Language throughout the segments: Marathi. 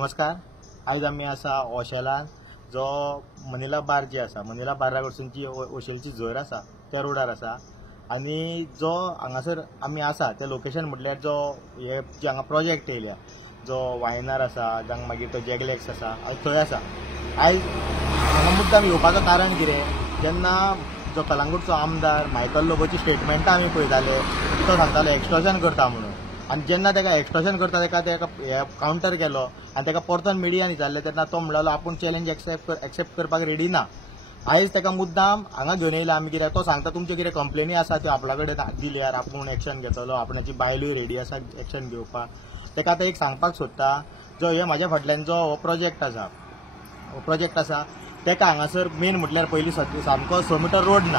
नमस्कार. आज आम्ही असा ओशेलान जो मनिला बार जी आसा, मनिला बारा कडसून जी ओशेलची झर आसा त्या रोडार आसा आणि जो हांगासर आमी आसा ते लोकेशन म्हटल्यार जो हे जे हांगा प्रोजेक्ट येयल्या जो वायनार आसा जावं मागीर तो जॅगलेक्स आसा थंय आसा. आयज हांगा मुद्दाम येवपाचो कारण कितें, जेन्ना जो कलंगूटचो आमदार मायकल लोबोची स्टेटमेंटां आमी पळयताले तो सांगतालो एक्सटॉर्शन करता म्हणून, आनी जेन्ना ताका एक्सटॉर्शन करता ताका कावंटर केलो आनी ताका परतून मिडियान विचारले तेन्ना तो म्हणलो आपूण चॅलेंज एक्सेप्ट करपाक रेडी ना. आयज ताका मुद्दाम हांगा घेवन येयला आमी, कित्याक तो सांगता तुमचे कितें कंप्लेनी आसा त्यो आपल्या कडेन दिल्यार आपूण एक्शन घेतलो, आपणाची बायलूय रेडी आसा एक्शन घेवपाक. ताका आतां एक सांगपाक सोदता, जो हे म्हाज्या फाटल्यान जो हो प्रोजेक्ट आसा ताका हांगासर मेन म्हटल्यार पयलीं सामको 6 मीटर रोड ना.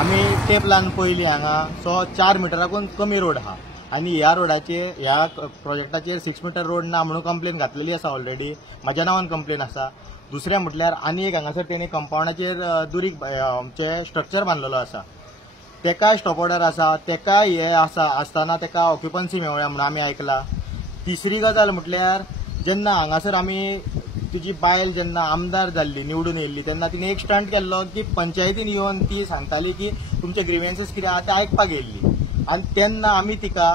आमी टेप लावन पयलीं हांगा 4 मिटराकून कमी रोड आहा आनी ह्या रोडाचेर ह्या प्रोजेक्टाचेर 6 मीटर रोड ना म्हणून कंप्लेन घातलेली आसा ऑलरेडी. म्हाज्या नांवान कंप्लेन आसा. दुसरें म्हटल्यार आनी एक हांगासर तेणी कंपाउंडाचेर दुरीक आमचे स्ट्रक्चर बांदलेलो आसा, तेकाय स्टॉप ऑर्डर आसा, तेकाय हे आसतना तेका ऑक्युपन्सी मेवळ्या म्हणून आमी आयकला. तिसरी गजाल म्हटल्यार जेन्ना हांगासर आमी तुजी बायल जेन्ना आमदार जाल्ली निवडून येयल्ली तेन्ना तिने एक स्टंट केल्लो की पंचायतीन येवन ती सांगताली की तुमचे ग्रिव्हन्सेस कितें आहा ते आयकपाक येयल्ली. आनी तेन्ना आमी तिका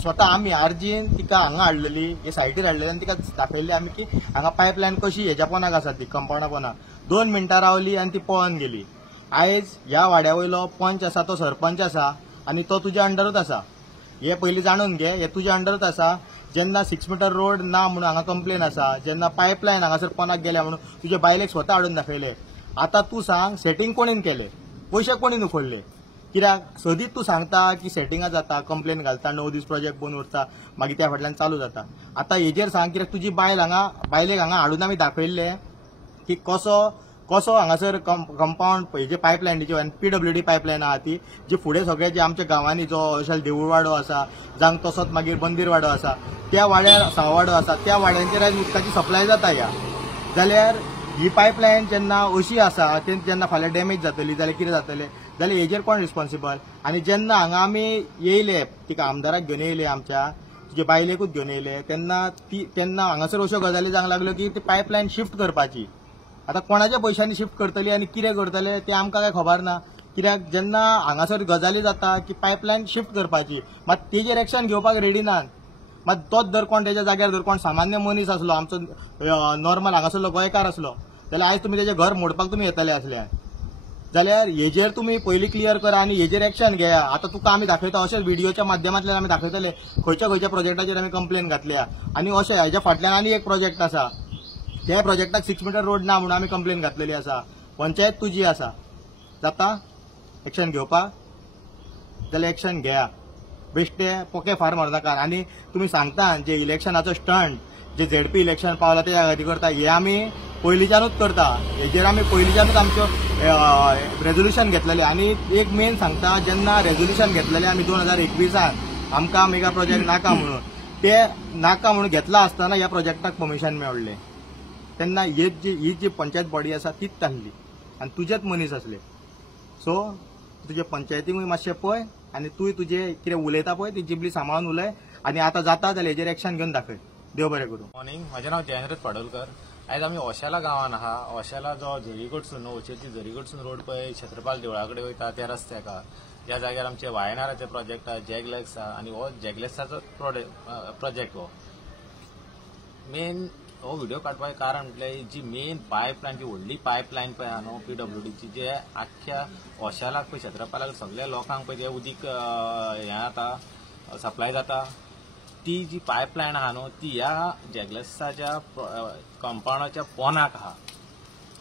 स्वता आमी आर्जीन तिका हांगा हाडलेली, हे सायटीर हाडलेली आनी तिका दाखयल्ली आमी की हांगा पायपलायन कशी हेच्या पोनाक आसा ती कंपाउंडा पोनाक. 2 मिनटां रावली आनी ती पळोवन गेली. आयज ह्या वाड्या वयलो पंच आसा तो सरपंच आसा आनी तो तुज्या अंडरूच आसा. हे पयलीं जाणून घे, हे तुज्या अंडरूच आसा. जेन्ना 6 मीटर रोड ना म्हणून हांगा कंप्लेन आसा, जेन्ना पायपलायन हांगासर पोनाक गेल्या म्हणून तुजे बायलेक स्वता हाडून दाखयले. आतां तूं सांग सेटींग कोणीन केले, पयशे कोणीन उखडले? कित्याक सदीत तूं सांगता की सेटिंगां जाता, कंप्लेन घालता, 9 दीस प्रोजेक्ट बंद उरता, मागीर त्या फाटल्यान चालू जाता. आतां हेजेर सांग, कित्याक तुजी बायलेक हांगा हाडून आमी दाखयल्ले की कसो हांगासर कंपाउंड हेजे पायपलायनीचे आनी PWD पायपलायन आहा ती जी फुडें सगळे जे आमच्या गांवांनी जो अशें देवूळ वाडो आसा जावं तसोच मागीर मंदीर वाडो आसा त्या वाड्यार साववाडो आसा त्या वाड्यांचेर आयज उदकाची सप्लाय जाता. ह्या जाल्यार ही पायपलायन जेन्ना अशी आसा ते जेन्ना फाल्यां डॅमेज जातली जाल्यार कितें जातलें, जाल्यार हेजेर कोण रिस्पॉन्सिबल? आनी जेन्ना हांगा आमी येयले तिका आमदाराक घेवन येयले, आमच्या तुजे बायलेकूच घेवन येयले, तेन्ना हांगासर अश्यो गजाली जावंक लागल्यो की ती पायपलायन शिफ्ट करपाची. आतां कोणाच्या पयशांनी शिफ्ट करतली आनी कितें करतले ते आमकां काय खबर ना. कित्याक जेन्ना हांगासर गजाली जाता की पायपलायन शिफ्ट करपाची, मात तेजेर एक्शन घेवपाक रेडी नात. मात तोच जर कोण तेच्या जाग्यार जर कोण सामान्य मनीस आसलो, आमचो नॉर्मल हांगासरलो गोंयकार आसलो, जाल्यार आयज तुमी तेजें घर मोडपाक तुमी येतले आसले. जाल्यार हेजेर तुमी पयलीं क्लियर करा आनी हेजेर एक्शन घेया. आतां तुका आमी दाखयता अशेंच व्हिडिओच्या माध्यमांतल्यान आमी दाखयतले खंयच्या प्रोजेक्टाचेर आमी कंप्लेन घातल्या. आनी अशें हेच्या फाटल्यान आनी एक प्रोजेक्ट आसा, त्या प्रोजेक्टाक 6 मीटर रोड ना म्हणून आमी कंप्लेन घातलेली आसा. पंचायत तुजी आसा, जाता एक्शन घेवपाक जाल्यार एक्शन घेया. बेश्टे पोके फार मारनाका. आनी तुमी सांगता जे इलेक्शनाचो स्टंट जे ZP इलेक्शन पावला ते खातीर करता, हे आमी पयलींच्यानूच करता. हेजेर आमी पयलींच्यानूच आमच्यो रेझोल्युशन घेतलेले. आनी एक मेन सांगता, जेन्ना रेझोल्युशन घेतलेले आमी 2021 आमकां मेगा प्रोजेक्ट नाका म्हणून, ते नाका म्हणून घेतला आसतना ह्या प्रोजेक्टाक परमिशन मेळ्ळें. तेन्ना ही जी पंचायत बॉडी आसा तीच तासली आनी तुजेच मनीस असले. सो तुजे पंचायतींकूय मातशें पळय आनी तूंय तुजें कितें उलयता पळय ती जिबली सांबाळून उलय. आनी आतां जाता जाल्यार हेजेर एक्शन घेवन दाखय. देव बरें करूं. मॉर्निंग, म्हजें नांव जयेंद्र पाडोलकर. आयज आमी ओशेला गांवांत आहा. ओशेला जो झरी कडसून ओशेची झरी कडसून रोड पळय छत्रपाल देवळा कडेन वयता त्या रस्त्याक ज्या जाग्यार आमचे वायनाराचे प्रोजेक्ट आहा, जॅगलेक्स आहा, आनी हो जॅगलेक्साचो प्रोजेक्ट हो मेन हो व्हिडिओ काडपाचें कारण म्हटल्यार जी मेन पायपलायन, जी व्हडली पायपलायन पळय आहा न्हू PWDची, जे आख्ख्या ओशेलाक पळय छत्रपालाक सगळ्या लोकांक पळय जे उदीक हें जाता सप्लाय जाता, ती जी पायपलायन आहा न्हू ती ह्या जॅगलेक्साच्या कंपाउंडाच्या पोनाक आहा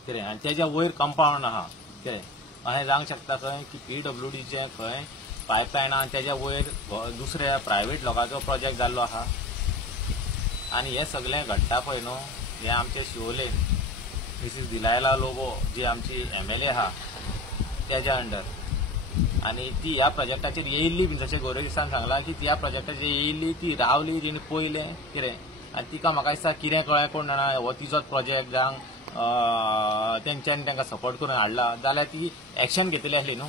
कितें, आनी तेज्या वयर कंपाउंड आहा कितें. अशें जावंक शकता खंय की PWDचे खंय पायपलायन आहा आनी तेज्या वयर दुसऱ्या प्रायवेट लोकांचो प्रोजेक्ट जाल्लो आहा. आनी हे सगळें घडटा पळय न्हू, हे आमचे शिवोले मिसीस दिलायला लोबो जी आमची MLA आहा तेज्या अंडर. आनी ती ह्या प्रोजेक्टाचेर येयल्ली बी, जशें गौरव दिसान सांगला की ती ह्या प्रोजेक्टाचेर येयल्ली, ती रावली, तिणें पळयलें कितें. आनी तिका म्हाका दिसता कितें कळ्ळें कोण जाणा, हो तिचोच प्रोजेक्ट जावं तेंच्यांनी तांकां सपोर्ट करून हाडला जाल्यार ती एक्शन घेतली आसली न्हू.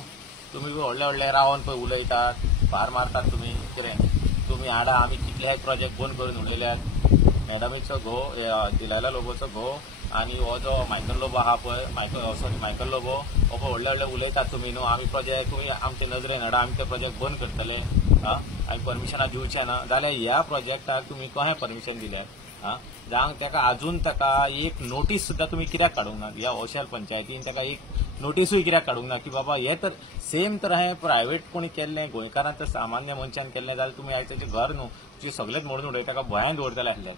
तुमी व्हडले रावन पळय उलयतात, भार मारतात तुमी कितें, तुमी तुमी हाडा आमी कितले प्रोजेक्ट बंद करून उडयल्यात मॅडमीचो घो दिलायला लोबोचो घो आनी हो जो मायकल लोबो आहा पळय मायकल लोबो हो पळय व्हडले व्हडले उलयतात तुमी न्हू आमी प्रोजेक्ट तुमी आमचे नजरेन हाडा आमी ते प्रोजेक्ट बंद करतले आमी परमिशनां दिवचे ना जाल्यार ह्या प्रोजेक्टाक तुमी कशें परमिशन दिलें जावं ताका अजून ताका एक नोटीस सुद्दां तुमी कित्याक काडूंक ना ह्या ओशेल पंचायतीन ताका एक नोटीसूय कित्याक काडूंक ना की बाबा हे तर सेम तर हांवें प्रायवेट कोणी केल्लें गोंयकारान तर सामान्य मनशान केल्लें जाल्यार तुमी आयज ताचें घर न्हू तुजें सगळेंच मोडून उडयता ताका भंयान दवरतले आसले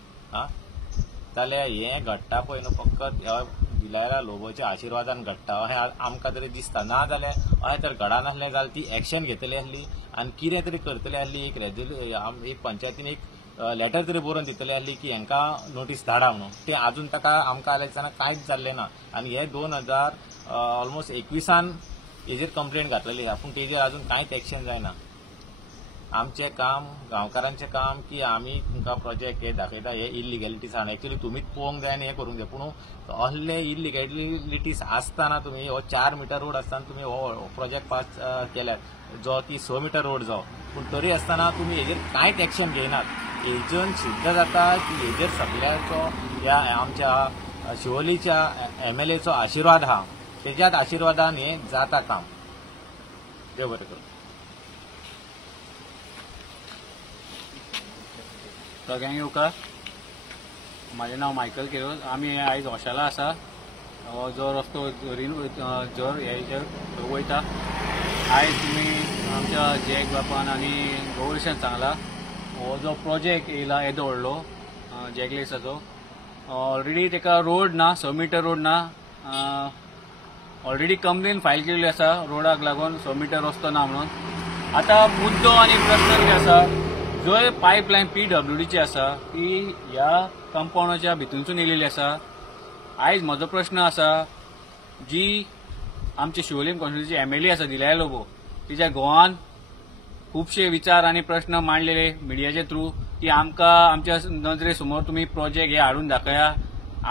जाल्यार हें घडटा पळय न्हू फकत ह्या दिलायला लोबोच्या आशिर्वादान घडटा अशें आमकां तरी दिसता ना जाल्यार अशें तर घडनासलें जाल्यार ती एक्शन घेतली आसली आनी कितें तरी करतली आसली एक पंचायतीन एक लेटर तरी बरोवन दितली आसली की हांकां नोटीस धाडा म्हणून ते आजून ताका आमकां आयल्याना कांयच जाल्लें ना आनी हे 2000 ऑलमोस्ट 21 हेजेर कंप्लेंट घातलेली आसा पूण तेजेर आजून कांयच एक्शन जायना आमचें काम गांवकारांचें काम की आमी तुमकां प्रोजेक्ट हे दाखयता हे इलिगॅलिटीज आहा एक्चुअली तुमीच पळोवंक जाय आनी हें करूंक जाय पूण असले इलिगॅलिटीज आसतना तुमी हो 4 मीटर रोड आसतना तुमी हो प्रोजेक्ट पास केल्यात जो ती 6 मीटर रोड जो पूण तरी आसतना तुमी हेजेर कांयच एक्शन घेयनात हेजून सिद्ध जाता की हेजेर सगळ्याचो ह्या आमच्या शिवोलीच्या MLAचो आशिर्वाद आहा तेज्याच आशिर्वादान हें जाता काम देव बरें करूं सगळ्यांक येवकार म्हाजें नांव मायकल केरोल आमी आयज ओशेला आसा हो जो रस्तो जर हेचेर वयता आयज तुमी आमच्या जॅक बापान आनी गौरीशान सांगला हो जो प्रोजेक्ट येयला येदो व्हडलो जॅकलेसाचो ऑलरेडी ताका रोड ना 6 मीटर रोड ना ऑलरेडी कंप्लेन फायल केल्ली आसा रोडाक लागून 6 मीटर रस्तो ना म्हणून आतां मुद्दो आनी प्रश्न कितें आसा जो पायपलायन PWDची आसा ती ह्या कंपाउंडाच्या भितरसून येयलेली आसा आयज म्हजो प्रश्न आसा जी आमचे शिवोलीम कॉन्स्टिट्युएन्सीचे MLA आसा दिलाय लोबो तिच्या गोवान खुबशे विचार आनी प्रश्न मांडलेले मिडियाचे थ्रू की आमकां आमच्या नजरे समोर तुमी प्रोजेक्ट हे हाडून दाखया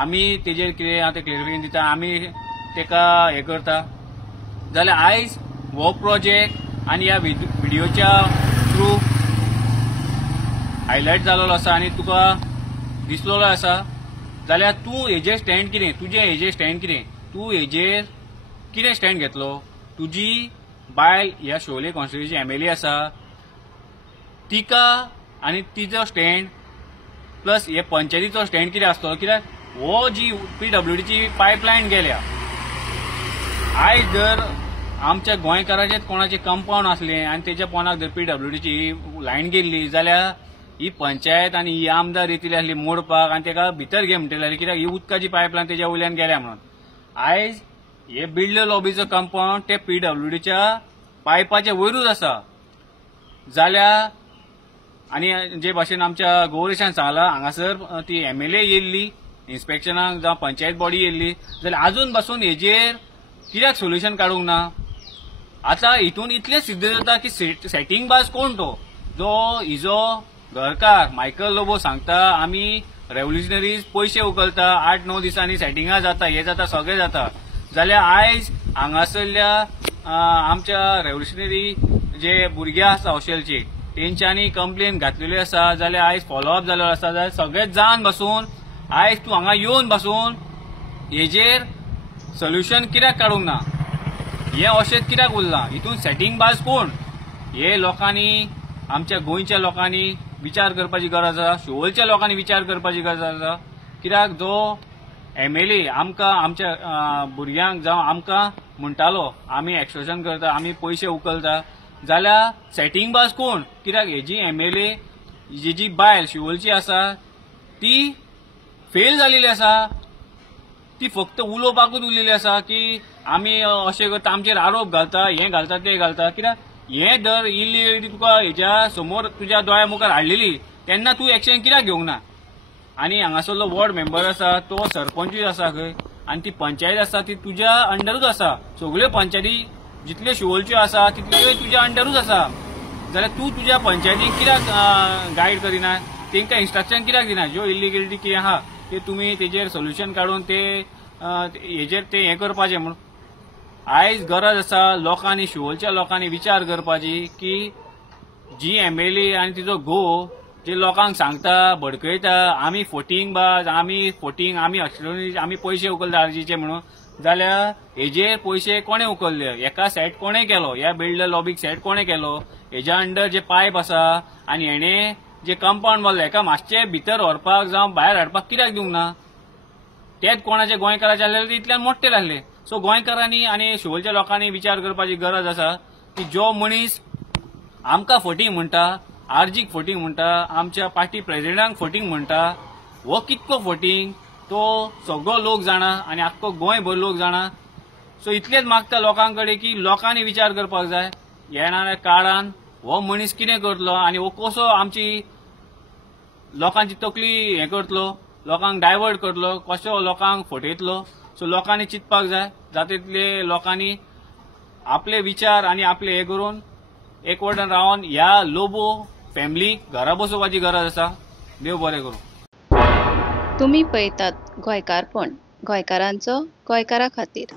आमी तेजेर कितें आतां क्लियरिफिकेशन दिता आमी तेका हे करता जाल्यार आयज हो प्रोजेक्ट आनी ह्या व्हिडिओच्या थ्रू हायलायट जाल्लो आसा आनी तुका दिसलेलो आसा जाल्यार तूं हेजेर स्टँड कितें तुजें हेजेर स्टँड कितें तूं हेजेर कितें स्टँड घेतलो तुजी बायल ह्या शिवोले कॉन्स्टिट्युएन्सीची MLA आसा तिका आनी तिजो स्टँड प्लस हे पंचायतीचो स्टँड कितें आसतलो कित्याक हो जी PWDची पायपलायन गेल्या आयज जर आमच्या गोंयकाराचेच कोणाचें कंपाउंड आसलें आनी तेच्या पोंदाक जर PWDची लायन गेल्ली जाल्यार ही पंचायत आनी ही आमदार येतली आसली मोडपाक आनी तेका भितर घे म्हणटले कित्याक ही उदकाची पायपलायन तेच्या वयल्यान गेल्या म्हणून आयज हे बिल्डर लॉबीचो कंपाउंड ते PWDच्या पायपाच्या वयरूच आसा जाल्यार आनी जे भाशेन आमच्या गौरेशान सांगला हांगासर ती MLA येयल्ली इन्स्पेक्शनाक जावं पंचायत बॉडी येयल्ली जाल्यार आजून पासून हेजेर कित्याक सोल्युशन काडूंक ना आतां हितून इतलें सिद्ध जाता की सेटिंग बाज कोण तो जो हिजो घरकार मायकल लोबो सांगता आमी रेव्होल्युशनरीज पयशे उखलता 8-9 दिसांनी सेटिंगां जाता हे जाता सगळें जाता जाल्यार आयज हांगासरल्या आमच्या रेव्होल्युशनरी जे भुरगे आसा ओशेलचे तेंच्यांनी कंप्लेन घातलेली आसा जाल्यार आयज फॉलोअप जाल्लो आसा जाल्यार सगळेच जावन बसून आयज तूं हांगा येवन बसून हेजेर सोल्युशन कित्याक काडूंक ना हे अशेंच कित्याक उरलां हितून सेटिंग बाज कोण हे लोकांनी आमच्या गोंयच्या लोकांनी विचार करपाची गरज आसा शिवोलच्या लोकांनी विचार करपाची गरज आसा कित्याक जो MLA आमकां आमच्या भुरग्यांक जावं आमकां म्हणटालो आमी एक्सटॉर्शन करता आमी पयशे उखलता जाल्यार सेटिंग बाज कोण कित्याक हेजी MLA जी बायल शिवोलची आसा ती फेल जालेली आसा ती फक्त उलोवपाकूच उरलेली आसा की आमी अशें करता आमचेर आरोप घालता हें घालता तें घालता कित्याक हें जर इलिगलिटी तुका हेच्या समोर तुज्या दोळ्या मुखार हाडलेली तेन्ना तूं एक्शन कित्याक घेवंक ना आनी हांगासरलो वॉर्ड मेंबर आसा तो सरपंचूय आसा खंय आनी ती पंचायत आसा ती तुज्या अंडरूच आसा सगळ्यो पंचायती जितल्यो शिवोलच्यो आसा तितल्यो तुज्या अंडरूच आसा जाल्यार तूं तुज्या पंचायतीक कित्याक गायड करिना तांकां इन्स्ट्रक्शन कित्याक दिना ज्यो इलिगलिटी कितें आहा ते तुमी तेजेर सोल्युशन काडून ते हेजेर ते हें करपाचें म्हूण आयज गरज आसा लोकांनी शिवोलच्या लोकांनी विचार करपाची की जी MLA आणि तिचो घोव जे लोकांक सांगता भडकयता आमी फोटींग बाज आमी अश्रोनी आमी पयशे उखलता आरजीचे म्हणून, जाल्यार हेजेर पयशे कोणे उखलले, एका सेट कोणे केलो, ह्या बिल्डर लॉबीक सेट कोणे केलो, हेज्या अंडर जे पायप आसा आनी हेणे जे कंपाऊंड बांदला हेका मातशे भितर व्हरपाक जावं भायर हाडपाक कित्याक दिवंक ना. तेच कोणाचे गोंयकाराचे आसले इतल्यान मोठे जाल्ले. सो गोंयकारांनी आनी शिवोलच्या लोकांनी विचार करपाची गरज आसा की जो मनीस आमकां फटींग म्हणटा, आरजीक फटींग म्हणटा, आमच्या पार्टी प्रेसिडेंटाक फटींग म्हणटा, हो कितको फटींग तो सगळो लोक जाणा आनी आख्खो गोंयभर लोक जाणा. सो इतलेच मागता लोकांकडे की लोकांनी विचार करपाक जाय येणाऱ्या काळान हो मनीस कितें करतलो आनी हो कसो आमची लोकांची तकली हे करतलो, लोकांक डायवर्ट करतलो, कसो लोकांक फटयतलो. सो लोकांनी चिंतपाक जाय, जाता तितले लोकांनी आपले विचार आनी आपले हे करून एक वटेन रावन ह्या लोबो फॅमिलीक घरा बसोवपाची गरज आसा. देव बरें करूं. तुम्ही पळयतात गोंयकारपण, गोंयकारांचो गोंयकारा खातीर.